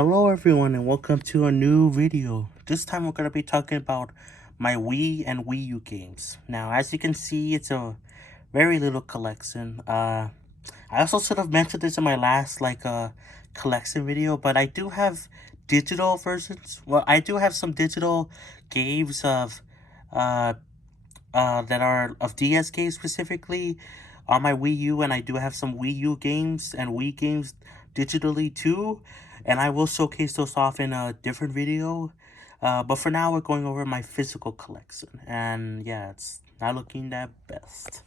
Hello everyone and welcome to a new video. This time we're going to be talking about my Wii and Wii U games. Now as you can see, it's a very little collection. I also sort of mentioned this in my last collection video, but I do have digital versions. Well, I do have some digital games of uh that are of DS games specifically on my Wii U, and I do have some Wii U games and Wii games digitally too, and I will showcase those off in a different video. But for now, we're going over my physical collection, and yeah, it's not looking that best.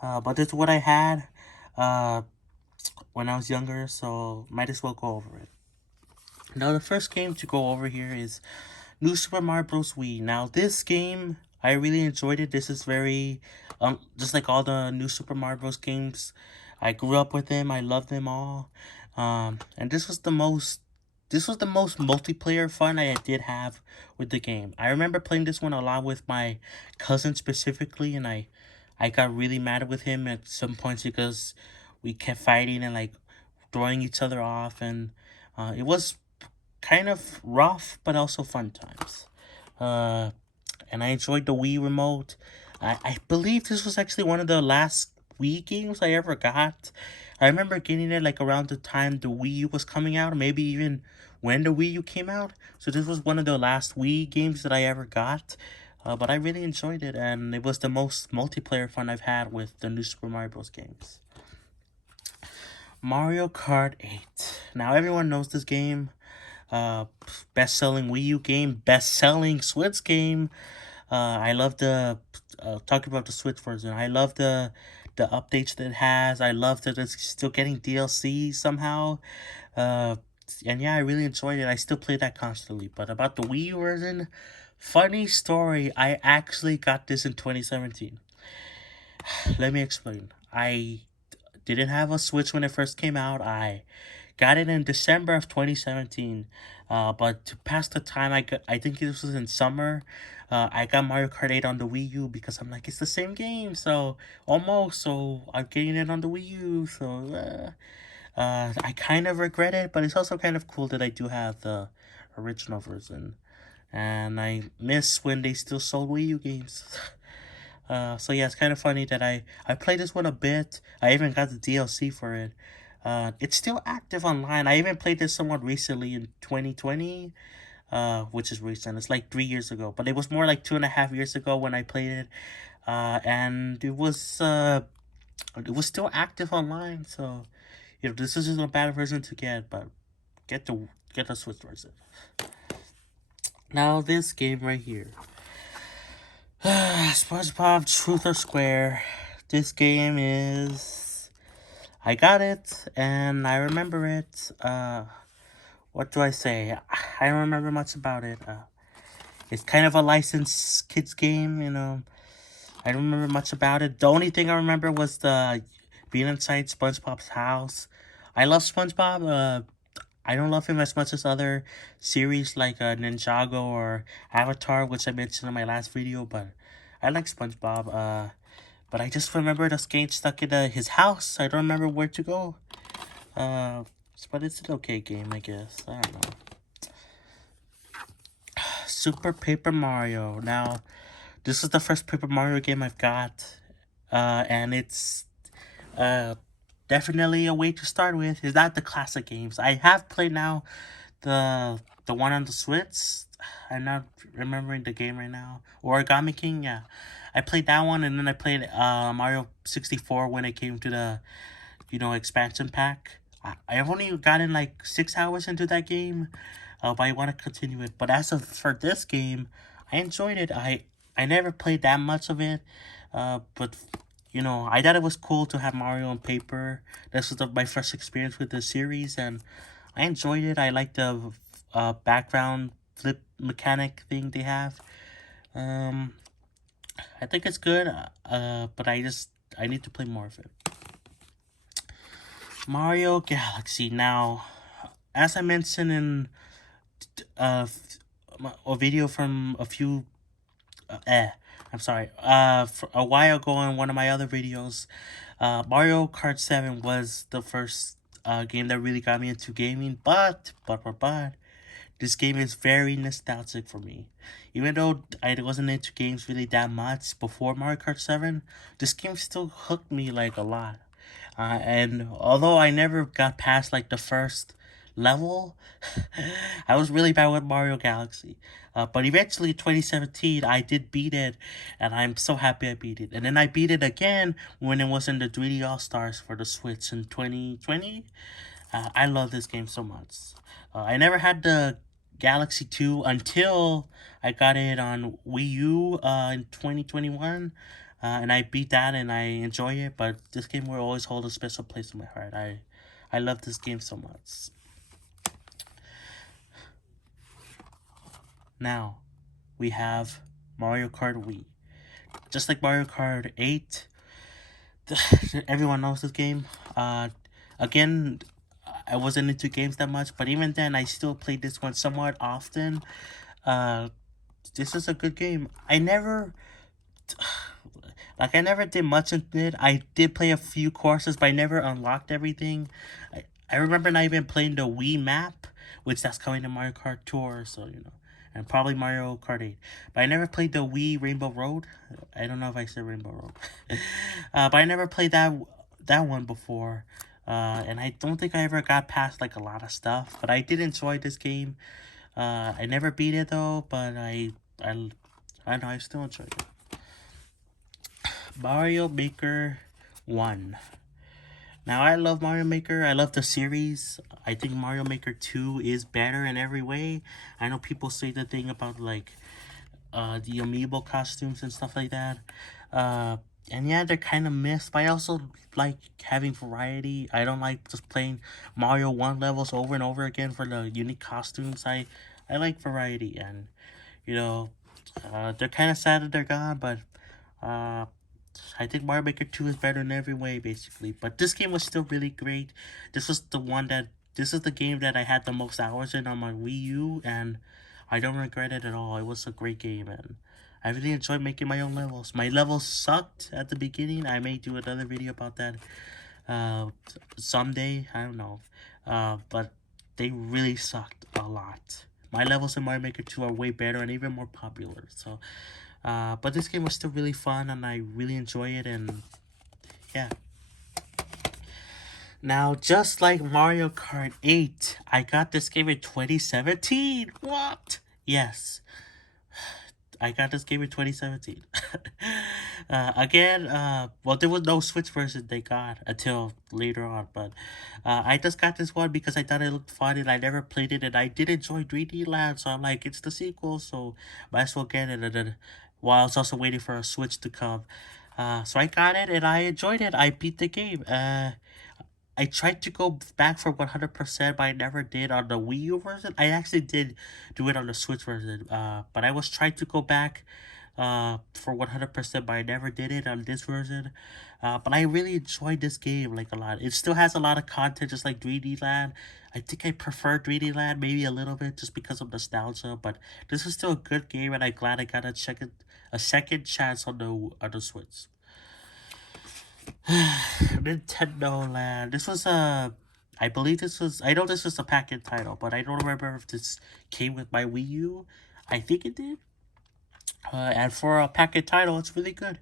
But this is what I had uh, when I was younger, so might as well go over it. Now, the first game to go over here is New Super Mario Bros. Wii. Now, this game, I really enjoyed it. This is very, just like all the New Super Mario Bros. Games. I grew up with them. I love them all. And this was the most multiplayer fun I did have with the game. I remember playing this one a lot with my cousin specifically, and I got really mad with him at some points because we kept fighting and like throwing each other off, and it was kind of rough but also fun times. Uh, and I enjoyed the Wii remote. I believe this was actually one of the last Wii games I ever got. I remember getting it like around the time the Wii U was coming out, or maybe even when the Wii U came out. So this was one of the last Wii games that I ever got. But I really enjoyed it, and it was the most multiplayer fun I've had with the New Super Mario Bros. Games. Mario Kart 8. Now everyone knows this game. Uh, Best-selling Wii U game, best-selling Switch game. I love the talking about the Switch version. I love the updates that it has. I love that it's still getting DLC somehow. Uh, and yeah, I really enjoyed it. I still play that constantly. But about the Wii U version, funny story. I actually got this in 2017. Let me explain. I didn't have a Switch when it first came out. I got it in December of 2017. But to pass the time, I think this was in summer. I got Mario Kart 8 on the Wii U because I'm like, it's the same game, so almost. So I'm getting it on the Wii U. So I kind of regret it, but it's also kind of cool that I do have the original version. And I miss when they still sold Wii U games. So yeah, it's kind of funny that I played this one a bit. I even got the DLC for it. It's still active online. I even played this somewhat recently in 2020, which is recent. It's like 3 years ago, but it was more like 2.5 years ago when I played it. And it was still active online. So this isn't a bad version to get, but get the Switch version. Now this game right here. SpongeBob Truth or Square. This game is... I got it, and I remember it. What do I say? I don't remember much about it. It's kind of a licensed kids game, you know. I don't remember much about it. The only thing I remember was the being inside SpongeBob's house. I love SpongeBob. I don't love him as much as other series like Ninjago or Avatar, which I mentioned in my last video, but I like SpongeBob. But I just remember the skate stuck in his house. I don't remember where to go. But it's an okay game, I guess. I don't know. Super Paper Mario. Now, this is the first Paper Mario game I've got. And it's definitely a way to start with. It's not the classic games. I have played now the one on the Switch. I'm not remembering the game right now. Origami King, yeah. I played that one, and then I played Mario 64 when it came to the, expansion pack. I've only gotten like 6 hours into that game, but I want to continue it. But for this game, I enjoyed it. I never played that much of it, but I thought it was cool to have Mario on paper. This was my first experience with the series, and I enjoyed it. I like the background flip mechanic thing they have. I think it's good, but I need to play more of it. Mario Galaxy. Now, as I mentioned in a video from for a while ago in one of my other videos, Mario Kart 7 was the first game that really got me into gaming, but this game is very nostalgic for me. Even though I wasn't into games really that much before Mario Kart 7, this game still hooked me like a lot. And although I never got past like the first level, I was really bad with Mario Galaxy. But eventually, 2017, I did beat it, and I'm so happy I beat it. And then I beat it again when it was in the 3D All Stars for the Switch in 2020. I love this game so much. I never had the Galaxy 2 until I got it on Wii U in 2021. And I beat that and I enjoy it, but this game will always hold a special place in my heart. I love this game so much. Now, we have Mario Kart Wii. Just like Mario Kart 8, everyone knows this game. Again, I wasn't into games that much, but even then, I still played this one somewhat often. Uh, this is a good game. I never did much in it. I did play a few courses, but I never unlocked everything. I remember not even playing the Wii map, which that's coming to Mario Kart Tour, so and probably Mario Kart 8. But I never played the Wii Rainbow Road. I don't know if I said Rainbow Road. But I never played that one before. And I don't think I ever got past like a lot of stuff. But I did enjoy this game. I never beat it though, but I know I still enjoy it. Mario Maker 1. Now, I love Mario Maker. I love the series. I think Mario Maker 2 is better in every way. I know people say the thing about, like, the amiibo costumes and stuff like that. And yeah, they're kind of missed, but I also like having variety. I don't like just playing Mario 1 levels over and over again for the unique costumes. I like variety, and, you know, they're kind of sad that they're gone, but, I think Mario Maker 2 is better in every way, basically. But this game was still really great. This is the game that I had the most hours in on my Wii U, and I don't regret it at all. It was a great game, and I really enjoyed making my own levels. My levels sucked at the beginning. I may do another video about that uh, someday. I don't know. But they really sucked a lot. My levels in Mario Maker 2 are way better and even more popular. So, but this game was still really fun and I really enjoy it, and yeah. Now, just like Mario Kart 8, I got this game in 2017. What? Yes, I got this game in 2017. Well, there was no Switch version they got until later on, but I just got this one because I thought it looked fun and I never played it, and I did enjoy 3D Land, so I'm like, it's the sequel, so might as well get it. And then while I was also waiting for a Switch to come, so I got it and I enjoyed it. I beat the game. I tried to go back for 100%, but I never did on the Wii U version. I actually did do it on the Switch version, but I was trying to go back for 100%, but I never did it on this version. But I really enjoyed this game like a lot. It still has a lot of content, just like 3D Land. I think I prefer 3D Land maybe a little bit just because of nostalgia, but this is still a good game, and I'm glad I got a second chance on the Switch. Nintendo Land. This was I believe this was. I know this was a packet title, but I don't remember if this came with my Wii U. I think it did. And for a packet title, it's really good.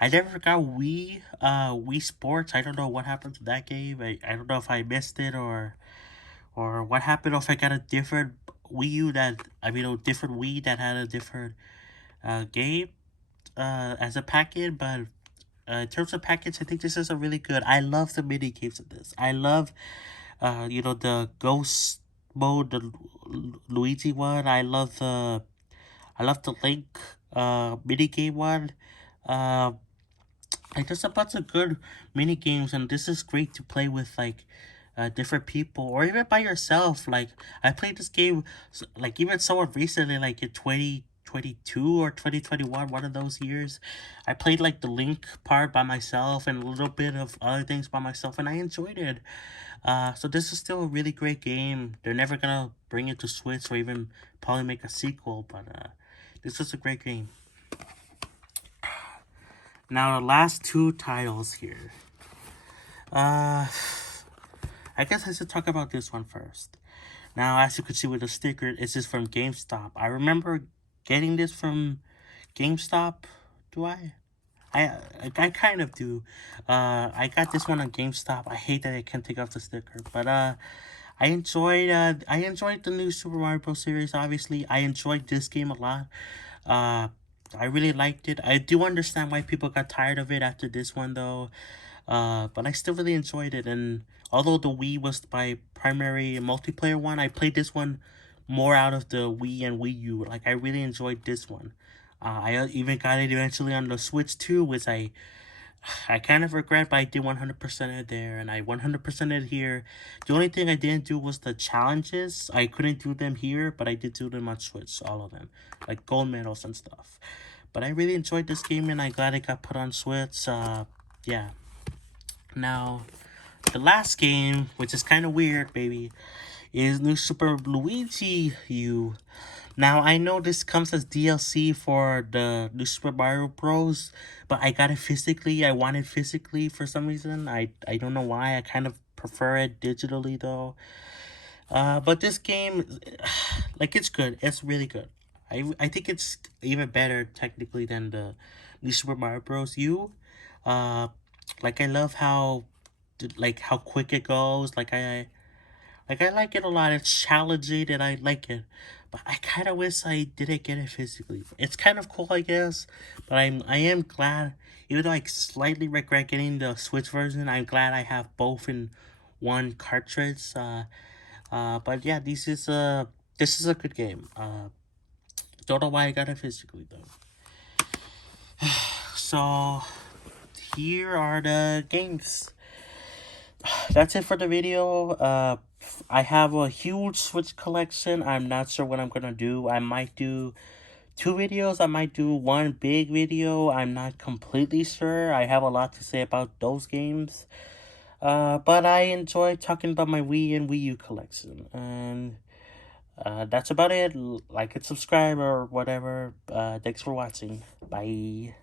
I never got Wii Sports. I don't know what happened to that game. I don't know if I missed it or what happened, or if I got a different Wii U a different Wii that had a different game as a packet, but in terms of package, I think this is a really good. I love the mini games of this. I love, the ghost mode, the Luigi one. I love the Link, mini game one. Uh, like there's a bunch of good mini games, and this is great to play with like different people or even by yourself. Like I played this game like even somewhat recently, like in 2022 or 2021, one of those years. I played like the Link part by myself and a little bit of other things by myself, and I enjoyed it. So this is still a really great game. They're never gonna bring it to Switch or even probably make a sequel, but this is a great game. Now the last two titles here. Uh I guess I should talk about this one first. Now, as you can see with the sticker, this is from GameStop. I remember getting this from GameStop. Do I? I kind of do. I got this one on GameStop. I hate that I can't take off the sticker, but I enjoyed the new Super Mario Bros. Series. Obviously, I enjoyed this game a lot. Uh, I really liked it. I do understand why people got tired of it after this one, though. But I still really enjoyed it. And although the Wii was my primary multiplayer one, I played this one more out of the Wii and Wii U. Like, I really enjoyed this one. I even got it eventually on the Switch too, which I kind of regret, but I did 100% it there, and I 100% it here. The only thing I didn't do was the challenges. I couldn't do them here, but I did do them on Switch, all of them, like gold medals and stuff. But I really enjoyed this game, and I'm glad it got put on Switch. Yeah. Now, the last game, which is kind of weird, baby, is New Super Luigi U. Now, I know this comes as DLC for the New Super Mario Bros., but I got it physically. I want it physically for some reason. I don't know why. I kind of prefer it digitally, though. But this game, like, it's good. It's really good. I think it's even better, technically, than the New Super Mario Bros. U. Uh, like, I love how quick it goes. I like it a lot. It's challenging and I like it. But I kind of wish I didn't get it physically. It's kind of cool, I guess. But I am glad, even though I slightly regret getting the Switch version, I'm glad I have both in one cartridge. But yeah, this is a good game. Don't know why I got it physically though. So here are the games. That's it for the video. I have a huge Switch collection. I'm not sure what I'm gonna do. I might do 2 videos. I might do one big video. I'm not completely sure. I have a lot to say about those games. But I enjoy talking about my Wii and Wii U collection. And that's about it. Like and subscribe or whatever. Thanks for watching. Bye.